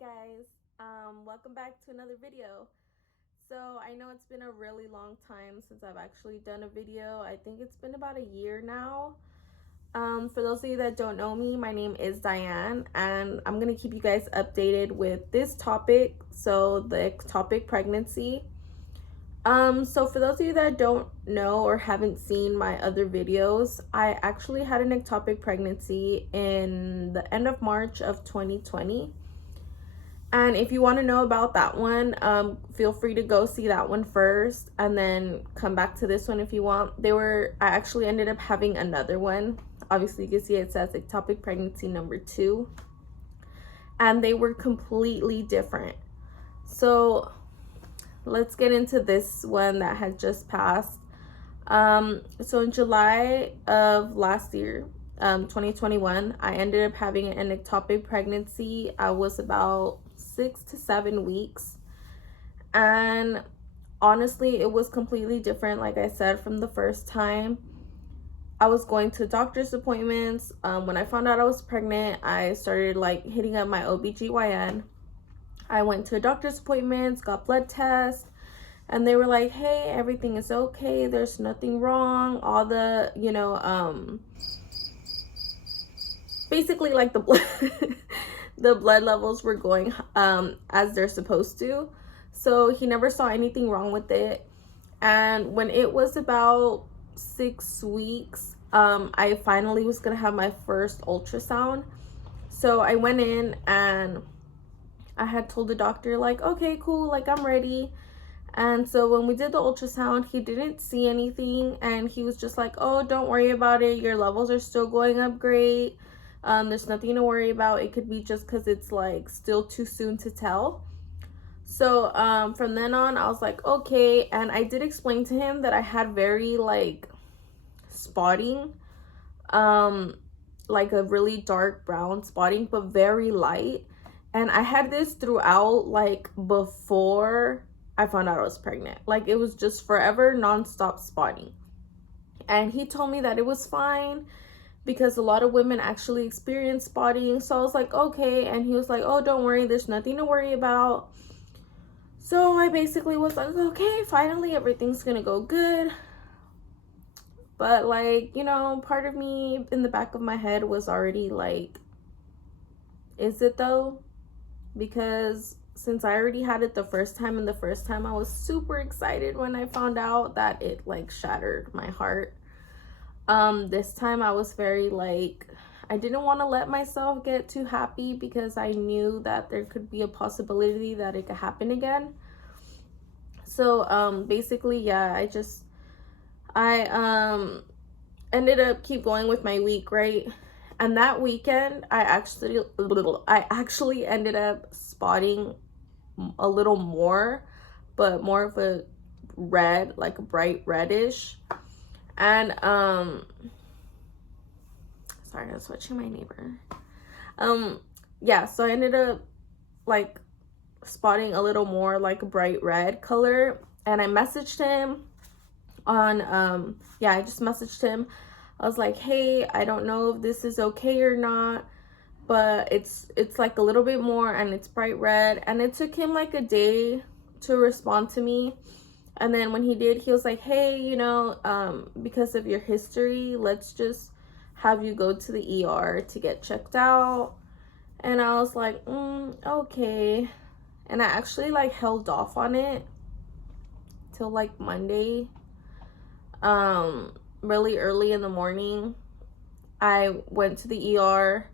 guys, welcome back to another video. So I know it's been a really long time since I've actually done a video. I think it's been about a year now. For those of you that don't know me, my name is Diane, and I'm gonna keep you guys updated with this topic, so the ectopic pregnancy. So for those of you that don't know or haven't seen my other videos, I actually had an ectopic pregnancy in the end of March of 2020. And if you want to know about that one, feel free to go see that one first and then come back to this one if you want. I actually ended up having another one. Obviously, you can see it says ectopic pregnancy number 2. And they were completely different. So let's get into this one that had just passed. So in July of last year, 2021, I ended up having an ectopic pregnancy. I was about 6 to 7 weeks, and honestly it was completely different, like I said, from the first time. I was going to doctor's appointments. When I found out I was pregnant, I started hitting up my OBGYN. I went to doctor's appointments, got blood tests, and they were like, hey, everything is okay, there's nothing wrong. All the basically like the blood the blood levels were going as they're supposed to. So he never saw anything wrong with it. And when it was about 6 weeks, I finally was gonna have my first ultrasound. So I went in and I had told the doctor, like, okay, cool, like, I'm ready. And so when we did the ultrasound, he didn't see anything, and he was just like, oh, don't worry about it, your levels are still going up great. There's nothing to worry about. It could be just because it's like still too soon to tell. So from then on, I was like, okay. And I did explain to him that I had very spotting, like a really dark brown spotting, but very light. And I had this throughout, before I found out I was pregnant. Like, it was just forever nonstop spotting. And he told me that it was fine because a lot of women actually experience spotting. So I was like, okay. And he was like, oh, don't worry, there's nothing to worry about. So I basically was like, okay, finally everything's gonna go good. But part of me in the back of my head was already like, is it though? Because since I already had it the first time, and the first time I was super excited when I found out, that it shattered my heart. This time I was very I didn't want to let myself get too happy because I knew that there could be a possibility that it could happen again. So basically, yeah, I ended up keep going with my week, right? And that weekend I actually ended up spotting a little more, but more of a red, like a bright reddish. And sorry, I was watching my neighbor. Yeah, so I ended up spotting a little more like a bright red color, and I messaged him on I just messaged him. I was like, hey, I don't know if this is okay or not, but it's like a little bit more and it's bright red. And it took him like a day to respond to me. And then when he did, he was like, hey, because of your history, let's just have you go to the ER to get checked out. And I was like, okay. And I actually held off on it till Monday, really early in the morning. I went to the ER.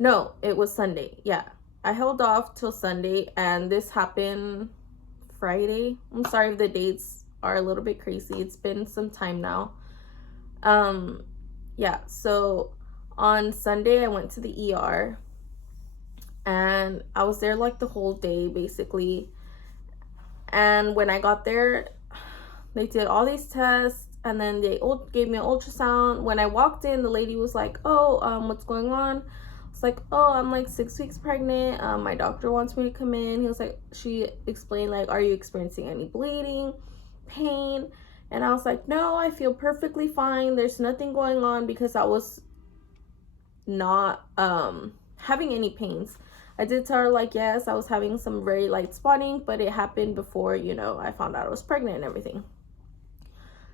No, it was Sunday. Yeah, I held off till Sunday, and this happened Friday. I'm sorry if the dates are a little bit crazy. It's been some time now. Yeah, so on Sunday I went to the ER, and I was there the whole day basically. And when I got there, they did all these tests, and then they gave me an ultrasound. When I walked in, the lady was like, oh, what's going on? It's like, oh, I'm 6 weeks pregnant. My doctor wants me to come in. He was like, she explained are you experiencing any bleeding, pain? And I was like, no, I feel perfectly fine. There's nothing going on, because I was not having any pains. I did tell her, like, yes, I was having some very light spotting, but it happened before, you know, I found out I was pregnant and everything.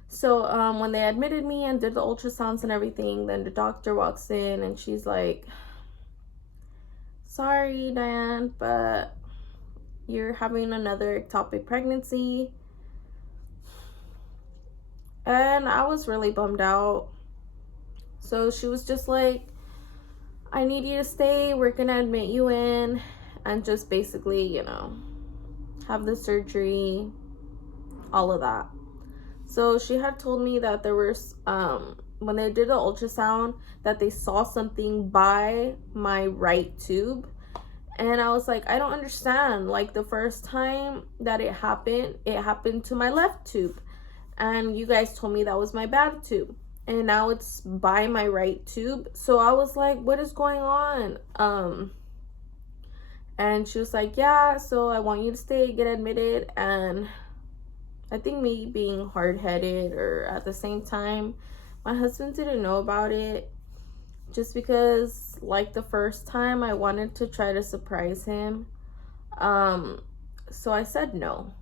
So when they admitted me and did the ultrasounds and everything, then the doctor walks in and she's like, sorry, Diane, but you're having another ectopic pregnancy. And I was really bummed out. So she was just like, I need you to stay. We're going to admit you in and just basically, you know, have the surgery, all of that. So she had told me that there was, when they did the ultrasound, that they saw something by my right tube. And I was like, I don't understand. Like, the first time that it happened to my left tube. And you guys told me that was my bad tube. And now it's by my right tube. So I was like, what is going on? And she was like, yeah, so I want you to stay, get admitted. And I think me being hard-headed, or at the same time, my husband didn't know about it. Just because, like the first time, I wanted to try to surprise him. So I said no.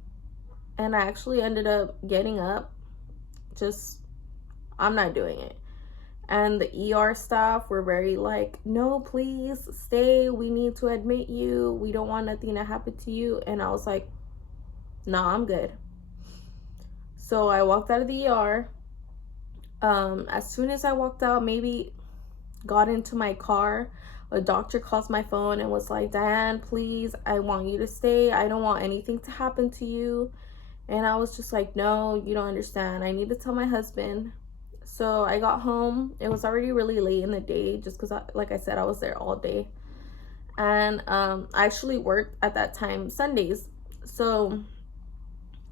And I actually ended up getting up. I'm not doing it. And the ER staff were very like, no, please stay. We need to admit you. We don't want nothing to happen to you. And I was like, no, I'm good. So I walked out of the ER. As soon as I walked out, maybe got into my car, a doctor calls my phone and was like, Diane, please, I want you to stay. I don't want anything to happen to you. And I was just like, no, you don't understand. I need to tell my husband. So I got home. It was already really late in the day, just because, like I said, I was there all day. And I actually worked at that time Sundays. So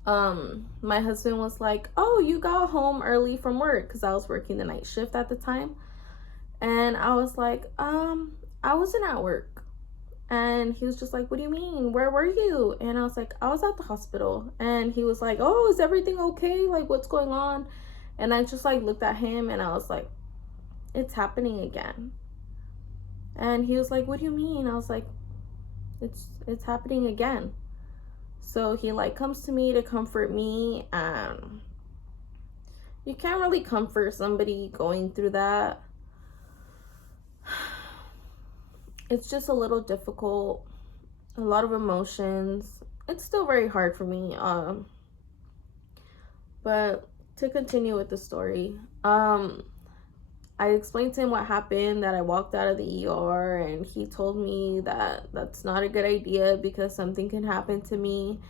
my husband was like, oh, you got home early from work, because I was working the night shift at the time. And I was like, I wasn't at work. And he was just like, what do you mean? Where were you? And I was like, I was at the hospital. And he was like, oh, is everything okay? Like, what's going on? And I just like looked at him and I was like, it's happening again. And he was like, what do you mean? I was like, it's happening again. So he like comes to me to comfort me, and you can't really comfort somebody going through that. It's just a little difficult, a lot of emotions. It's still very hard for me. But to continue with the story, I explained to him what happened, that I walked out of the ER, and he told me that that's not a good idea because something can happen to me.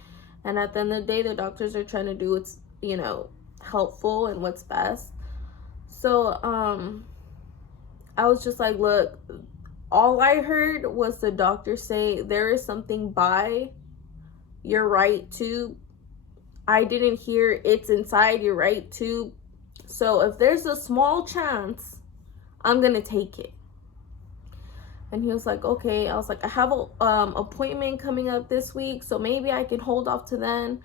And at the end of the day, the doctors are trying to do what's, you know, helpful and what's best. So I was just like, look, all I heard was the doctor say there is something by your right tube. I didn't hear it's inside your right tube. So if there's a small chance, I'm gonna take it. And he was like, okay. I was like, I have a appointment coming up this week, so maybe I can hold off to then.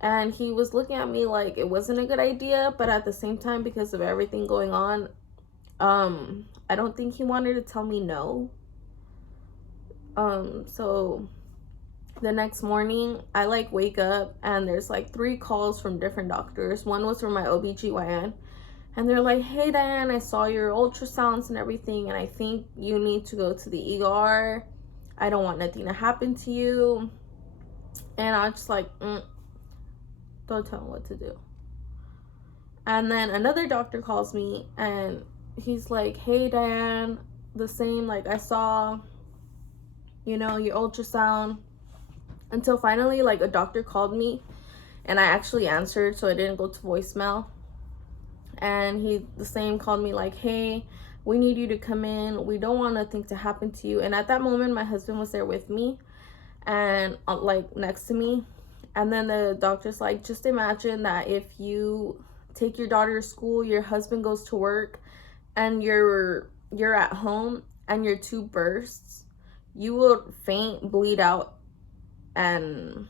And he was looking at me like it wasn't a good idea, but at the same time, because of everything going on, I don't think he wanted to tell me no. So the next morning, I like wake up and there's like 3 calls from different doctors. One was from my OBGYN, and they're like, hey Diane, I saw your ultrasounds and everything, and I think you need to go to the ER. I don't want nothing to happen to you. And I was just like, don't tell me what to do. And then another doctor calls me and he's like, hey Diane, the same, like I saw, you know, your ultrasound. Until finally, like, a doctor called me and I actually answered, so I didn't go to voicemail. And he, the same, called me like, hey, we need you to come in. We don't want nothing to happen to you. And at that moment, my husband was there with me and like next to me. And then the doctor's like, just imagine that if you take your daughter to school, your husband goes to work, and you're at home and your tube bursts, you will faint, bleed out, and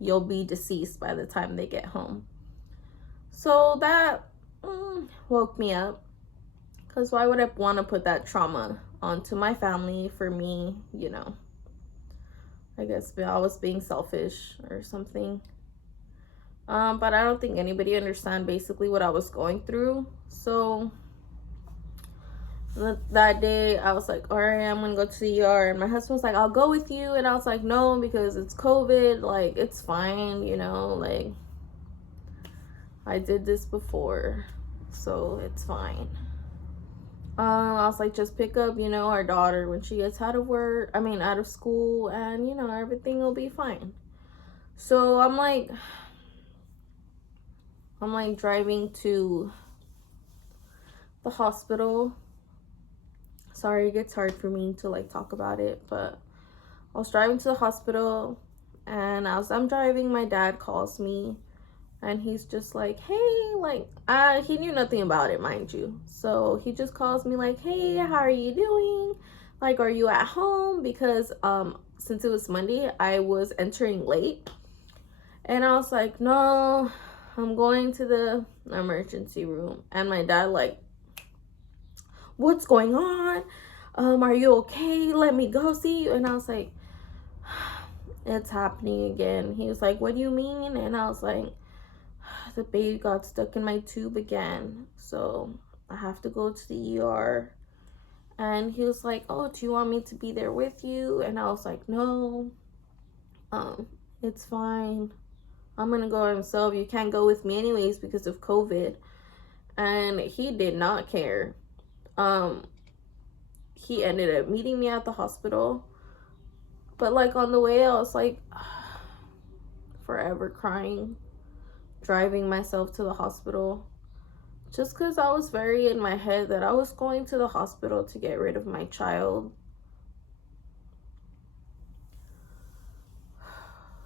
you'll be deceased by the time they get home. So that woke me up, because why would I want to put that trauma onto my family for me, I guess I was being selfish or something. But I don't think anybody understand basically what I was going through. So that day I was like, all right, I'm gonna go to the ER, and my husband was like, I'll go with you, and I was like, no, because it's COVID, like it's fine, like I did this before, so it's fine. I was like, just pick up, our daughter when she gets out of school, and everything will be fine. So I'm like driving to the hospital. Sorry, it gets hard for me to like talk about it, but I was driving to the hospital, and as I'm driving, my dad calls me, and he's just like, hey, like, he knew nothing about it, mind you. So he just calls me like, hey, how are you doing? Like, are you at home? Because since it was Monday, I was entering late, and I was like, no, I'm going to the emergency room. And my dad like, what's going on? Are you okay? Let me go see you. And I was like, it's happening again. He was like, what do you mean? And I was like, the baby got stuck in my tube again, so I have to go to the ER. And he was like, oh, do you want me to be there with you? And I was like, no, it's fine, I'm gonna go himself. You can't go with me anyways because of COVID. And he did not care. He ended up meeting me at the hospital, but like on the way I was like forever crying, driving myself to the hospital, just because I was very in my head that I was going to the hospital to get rid of my child.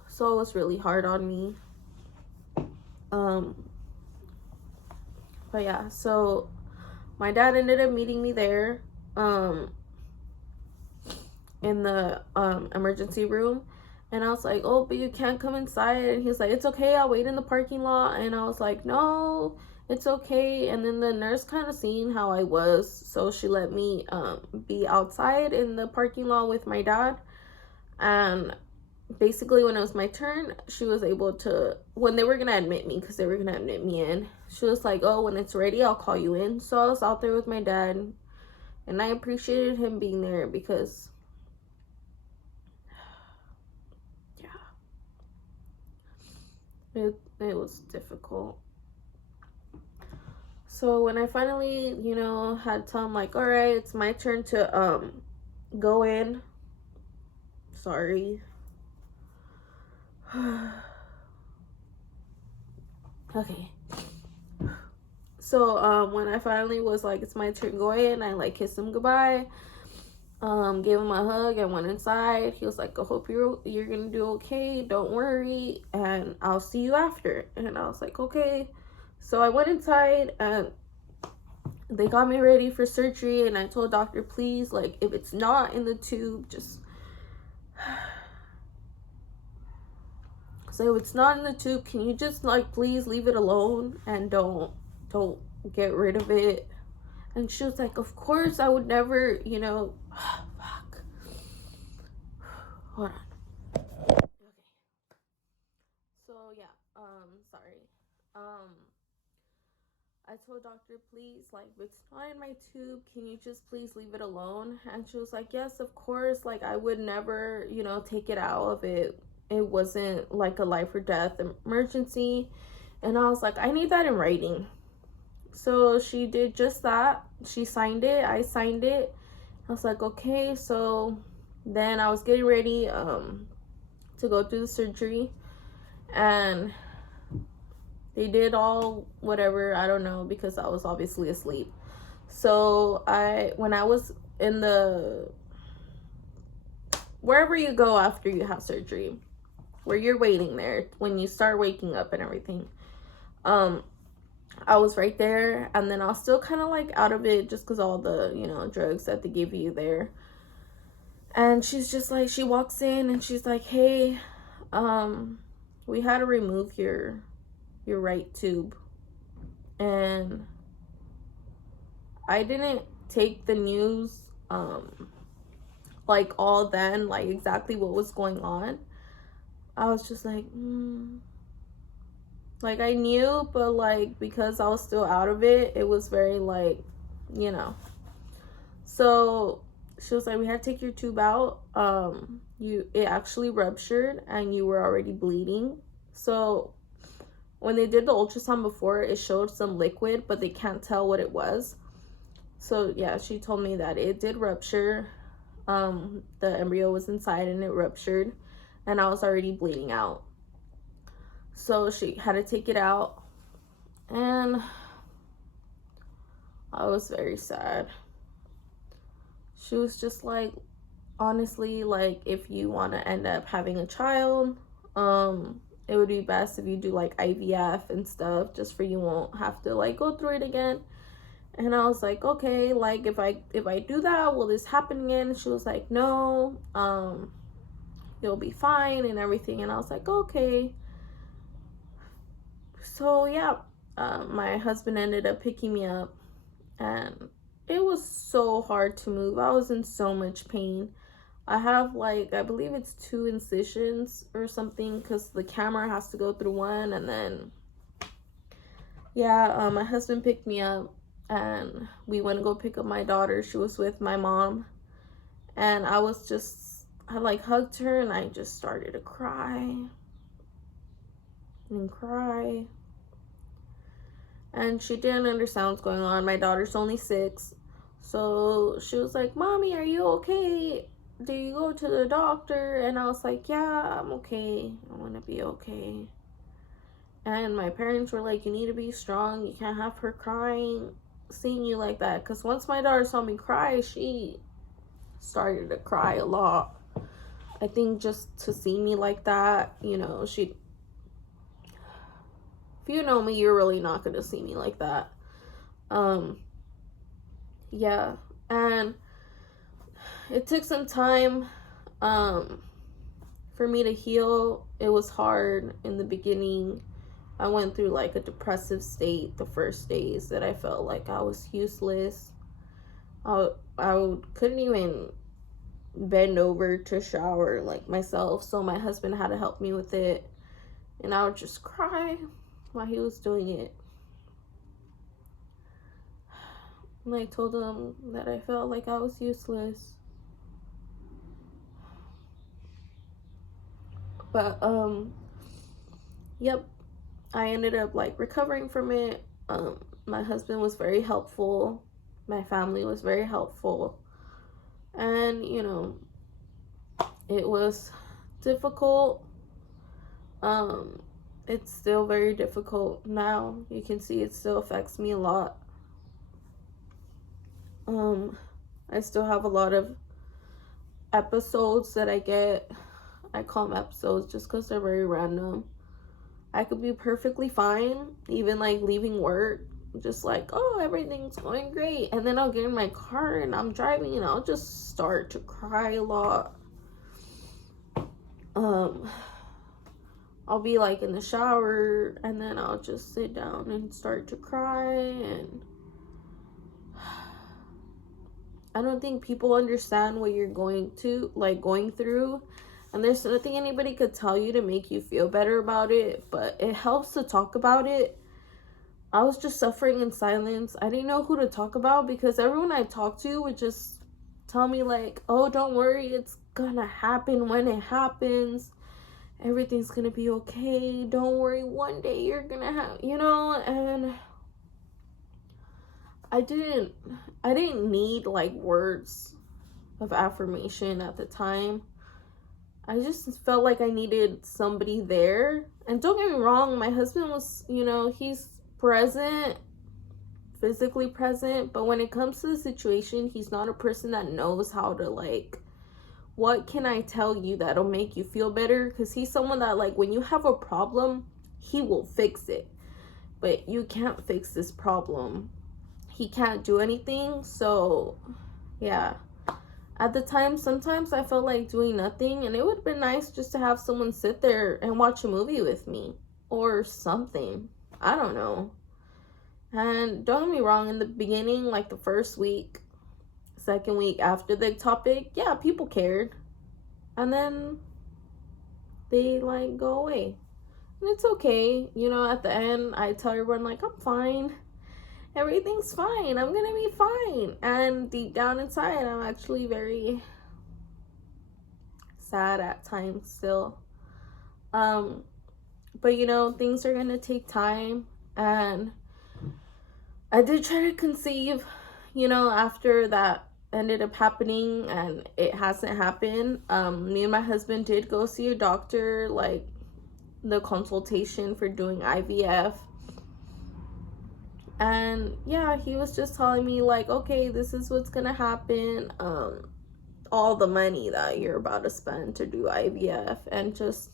So it was really hard on me. But yeah, so my dad ended up meeting me there in the emergency room, and I was like, oh, but you can't come inside. And he's like, it's okay, I'll wait in the parking lot. And I was like, no, it's okay. And then the nurse kind of seen how I was, so she let me be outside in the parking lot with my dad. And basically when it was my turn, she was able to, when they were gonna admit me, because they were gonna admit me in, she was like, oh, when it's ready, I'll call you in. So I was out there with my dad, and I appreciated him being there because it was difficult. So when I finally, had to tell him like, all right, it's my turn to go in. Sorry. Okay. So when I finally was like, it's my turn to go in, I like kissed him goodbye, gave him a hug, and went inside. He was like, I hope you're gonna do okay, don't worry, and I'll see you after. And I was like, okay. So I went inside, and they got me ready for surgery, and I told doctor, please, like, if it's not in the tube, just so if it's not in the tube, can you just like please leave it alone and don't get rid of it? And she was like, of course, I would never, fuck. Hold on. Okay. So yeah, sorry. I told doctor, please, like, if it's not in my tube, can you just please leave it alone? And she was like, yes, of course, like, I would never, take it out of it. It wasn't like a life or death emergency. And I was like, I need that in writing. So she did just that. She signed it. I signed it. I was like, okay. So then I was getting ready to go through the surgery, and they did all whatever, I don't know, because I was obviously asleep. So when I was in the, wherever you go after you have surgery, where you're waiting there, when you start waking up and everything, I was right there, and then I was still kind of like out of it just because all the, drugs that they give you there. And she's just like, she walks in and she's like, hey, we had to remove your right tube. And I didn't take the news like all then, like exactly what was going on. I was just like, like I knew, but like because I was still out of it, it was very like, you know. So she was like, we had to take your tube out. It actually ruptured and you were already bleeding. So when they did the ultrasound before, it showed some liquid, but they can't tell what it was. So yeah, she told me that it did rupture. The embryo was inside and it ruptured, and I was already bleeding out. So she had to take it out, and I was very sad. She was just like, honestly, like if you want to end up having a child, it would be best if you do like IVF and stuff, just for you won't have to like go through it again. And I was like, okay, like if I do that, will this happen again? And she was like, no, you'll be fine and everything. And I was like, okay. So yeah, my husband ended up picking me up, and it was so hard to move. I was in so much pain. I have like, I believe it's 2 incisions or something, because the camera has to go through one. And then yeah, my husband picked me up and we went to go pick up my daughter. She was with my mom, and I like hugged her and I just started to cry and cry. And she didn't understand what's going on. My daughter's only 6. So she was like, Mommy, are you okay? Do you go to the doctor? And I was like, yeah, I'm okay. I want to be okay. And my parents were like, you need to be strong. You can't have her crying, seeing you like that. Because once my daughter saw me cry, she started to cry a lot. I think just to see me like that, you know, if you know me, you're really not going to see me like that. Yeah. And it took some time for me to heal. It was hard in the beginning. I went through like a depressive state the first days, that I felt like I was useless. I couldn't even bend over to shower like myself, so my husband had to help me with it, and I would just cry while he was doing it. And I told him that I felt like I was useless. But yep, I ended up like recovering from it. My husband was very helpful. My family was very helpful. And you know, it was difficult. It's still very difficult now. You can see it still affects me a lot. I still have a lot of episodes that I get. I call them episodes just because they're very random. I could be perfectly fine, even like leaving work, just like, oh, everything's going great. And then I'll get in my car and I'm driving and I'll just start to cry a lot. I'll be like in the shower and then I'll just sit down and start to cry. And I don't think people understand what you're going through. And there's nothing anybody could tell you to make you feel better about it, but it helps to talk about it. I was just suffering in silence. I didn't know who to talk about, because everyone I talked to would just tell me like, oh, don't worry, it's gonna happen when it happens. Everything's gonna be okay. Don't worry, one day you're gonna have, you know. And I didn't need like words of affirmation at the time. I just felt like I needed somebody there. And don't get me wrong, my husband was, you know, he's present, physically present, but when it comes to the situation, he's not a person that knows how to like, what can I tell you that'll make you feel better? Because he's someone that like, when you have a problem, he will fix it, but you can't fix this problem. He can't do anything. So yeah, at the time, sometimes I felt like doing nothing, and it would have been nice just to have someone sit there and watch a movie with me or something. I don't know. And don't get me wrong, in the beginning, like the first week, second week after the ectopic, yeah, people cared. And then they like go away. And it's okay. You know, at the end, I tell everyone, like, I'm fine. Everything's fine. I'm gonna be fine. And deep down inside, I'm actually very sad at times still. But you know, things are gonna take time. And I did try to conceive, you know, after that ended up happening and it hasn't happened. Me and my husband did go see a doctor, like the consultation for doing IVF. And yeah, he was just telling me like, okay, this is what's gonna happen. All the money that you're about to spend to do IVF. And just,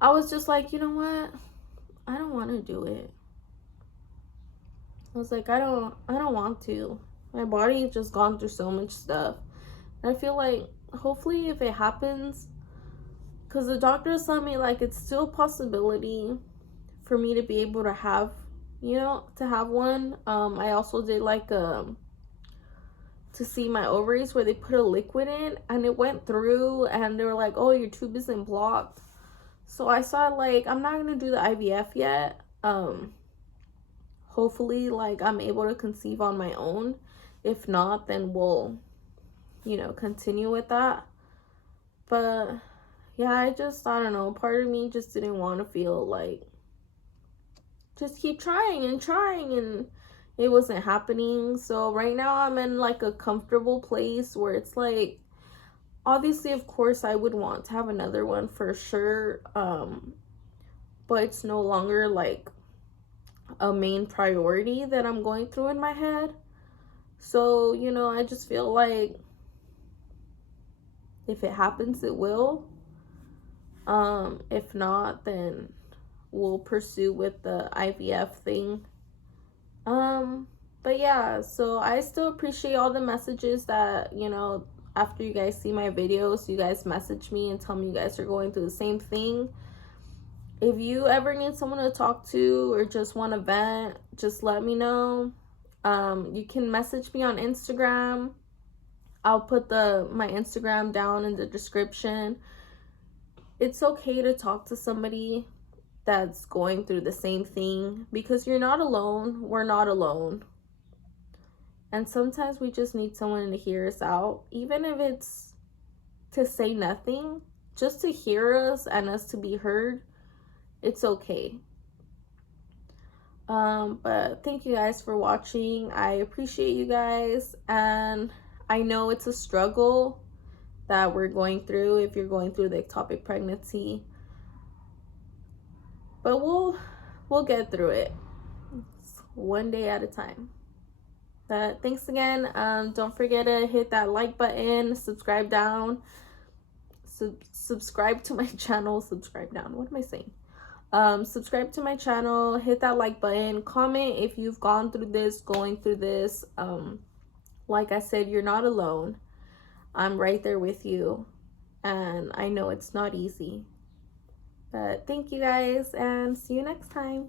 I was just like, you know what? I don't want to do it. I was like, I don't want to. My body has just gone through so much stuff. And I feel like hopefully if it happens, because the doctors tell me like it's still a possibility for me to be able to have, you know, to have one. I also did like to see my ovaries where they put a liquid in and it went through and they were like, oh, your tube isn't blocked. So I saw like, I'm not going to do the IVF yet. Hopefully like I'm able to conceive on my own. If not, then we'll, you know, continue with that. But yeah, I don't know, part of me just didn't want to feel like just keep trying and it wasn't happening. So right now I'm in like a comfortable place where it's like, obviously of course I would want to have another one for sure, but it's no longer like a main priority that I'm going through in my head. So, you know, I just feel like if it happens, it will. If not, then we'll pursue with the IVF thing. But yeah, so I still appreciate all the messages that, you know, after you guys see my videos, you guys message me and tell me you guys are going through the same thing. If you ever need someone to talk to or just want to vent, just let me know. You can message me on Instagram. I'll put my Instagram down in the description. It's okay to talk to somebody that's going through the same thing because you're not alone. We're not alone. And sometimes we just need someone to hear us out, even if it's to say nothing, just to hear us and us to be heard. It's okay. But thank you guys for watching. I appreciate you guys, and I know it's a struggle that we're going through if you're going through the ectopic pregnancy, but we'll get through it. It's one day at a time. But thanks again. Don't forget to hit that like button, subscribe down, subscribe to my channel, subscribe down. What am I saying? Subscribe to my channel, hit that like button, comment if you've gone through this, going through this. Like I said, you're not alone. I'm right there with you, and I know it's not easy. But thank you guys, and see you next time.